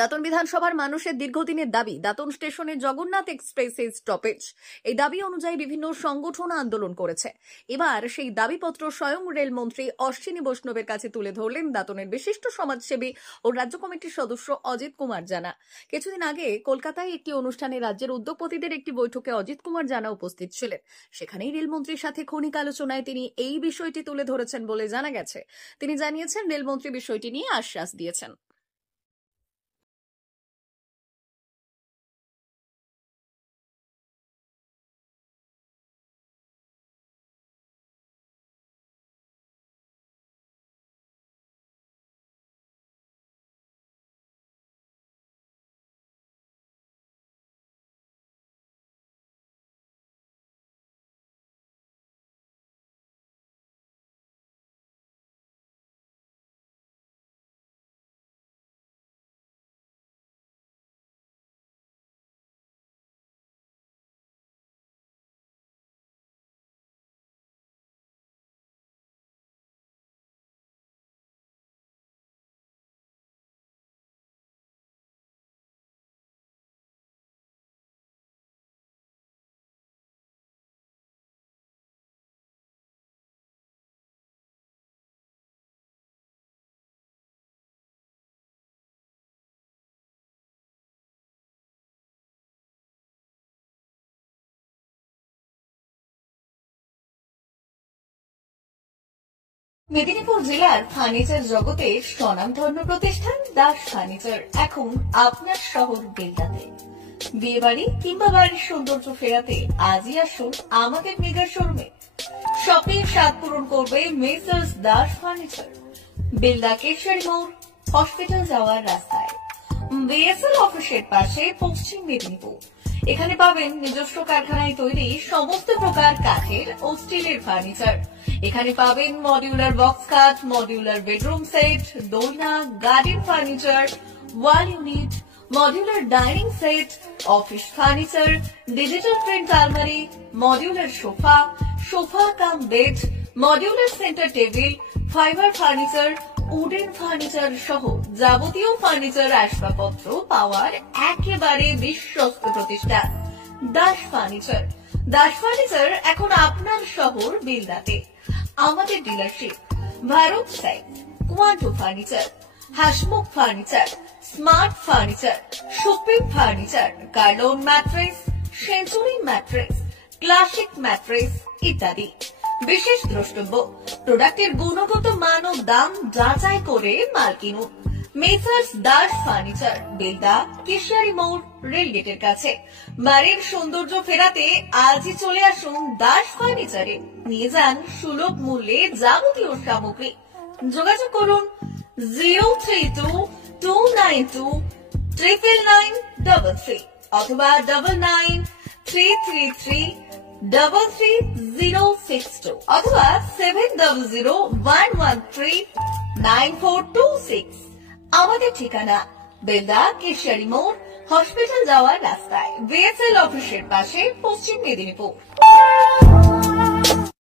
দাঁতন বিধানসভার মানুষের দীর্ঘদিনের দাবি দাঁতন স্টেশনে জগন্নাথ এক্সপ্রেসের স্টপেজ। এই দাবি অনুযায়ী বিভিন্ন সংগঠন আন্দোলন করেছে। এবার সেই দাবিপত্র স্বয়ং রেলমন্ত্রী অশ্বিনী বৈষ্ণবের কাছে তুলে ধরলেন দাঁতনের বিশিষ্ট সমাজসেবী ও রাজ্য কমিটির সদস্য অজিত কুমার জানা। কিছুদিন আগে কলকাতায় একটি অনুষ্ঠানে রাজ্যের উদ্যোগপতিদের একটি বৈঠকে অজিত কুমার জানা উপস্থিত ছিলেন। সেখানেই রেলমন্ত্রীর সাথে ক্ষণিক আলোচনায় তিনি এই বিষয়টি তুলে ধরেছেন বলে জানা গেছে। তিনি জানিয়েছেন, রেলমন্ত্রী বিষয়টি নিয়ে আশ্বাস দিয়েছেন। মেদিনীপুর জেলার ফার্নিচার জগতে স্বনামধন্য প্রতিষ্ঠান দাস ফার্নিচার এখন আপনার শহর বেলদাতে। বিয়ে বাড়ি কিংবা বাড়ির সৌন্দর্য ফেরাতে আজই আসুন আমাদের মেগা শোরুমে। শপিং স্বাদ পূরণ করবে মেসার্স দাস ফার্নিচার, বেলদা কেশরী মোড়, হসপিটাল যাওয়ার রাস্তায়, বিএসএল অফিসের পাশে, পশ্চিম মেদিনীপুর। এখানে পাবেন নিজস্ব কারখানায় তৈরি সমস্ত প্রকার কাঠের ও স্টিলের ফার্নিচার। এখানে পাবেন modular box cut, modular bedroom set, দোলনা, garden furniture, wall unit, modular dining set, office furniture, digital print আলমারি, modular sofa, sofa cum bed, modular centre table, fibre furniture, wooden furniture সহ যাবতীয় ফার্নিচার আসবাবপত্র পাওয়ার একেবারে বিশ্বস্ত প্রতিষ্ঠান দাস ফার্নিচার। দাস ফার্নিচার এখন আপনার শহর বেলদাতে। আমাদের dealership Bharat side, Quanto furniture, Hasmukh furniture, smart furniture, supreme furniture, Kurlon mattress, century mattress, classic mattress ইত্যাদি। বিশেষ দ্রষ্টব্য, প্রোডাক্টের গুণগত মান ও দাম যাচাই করে মাল কিনুন। মেসার্স দাস ফার্নিচার, বেলদা কেশরী মোড়, রেলগেটের কাছে। বাড়ির সৌন্দর্য ফেরাতে আজই চলে আসুন দাস ফার্নিচারে। নিয়ে যান সুলভ মূল্যে যাবতীয় সামগ্রী। যোগাযোগ করুন 03229239933 অথবা 9933333062 অথবা 7001139426। আমাদের ঠিকানা বেলদা কেশরী মোড়, হসপিটাল যাওয়ার রাস্তায়, বিএসএল অফিসের পাশে, পশ্চিম মেদিনীপুর।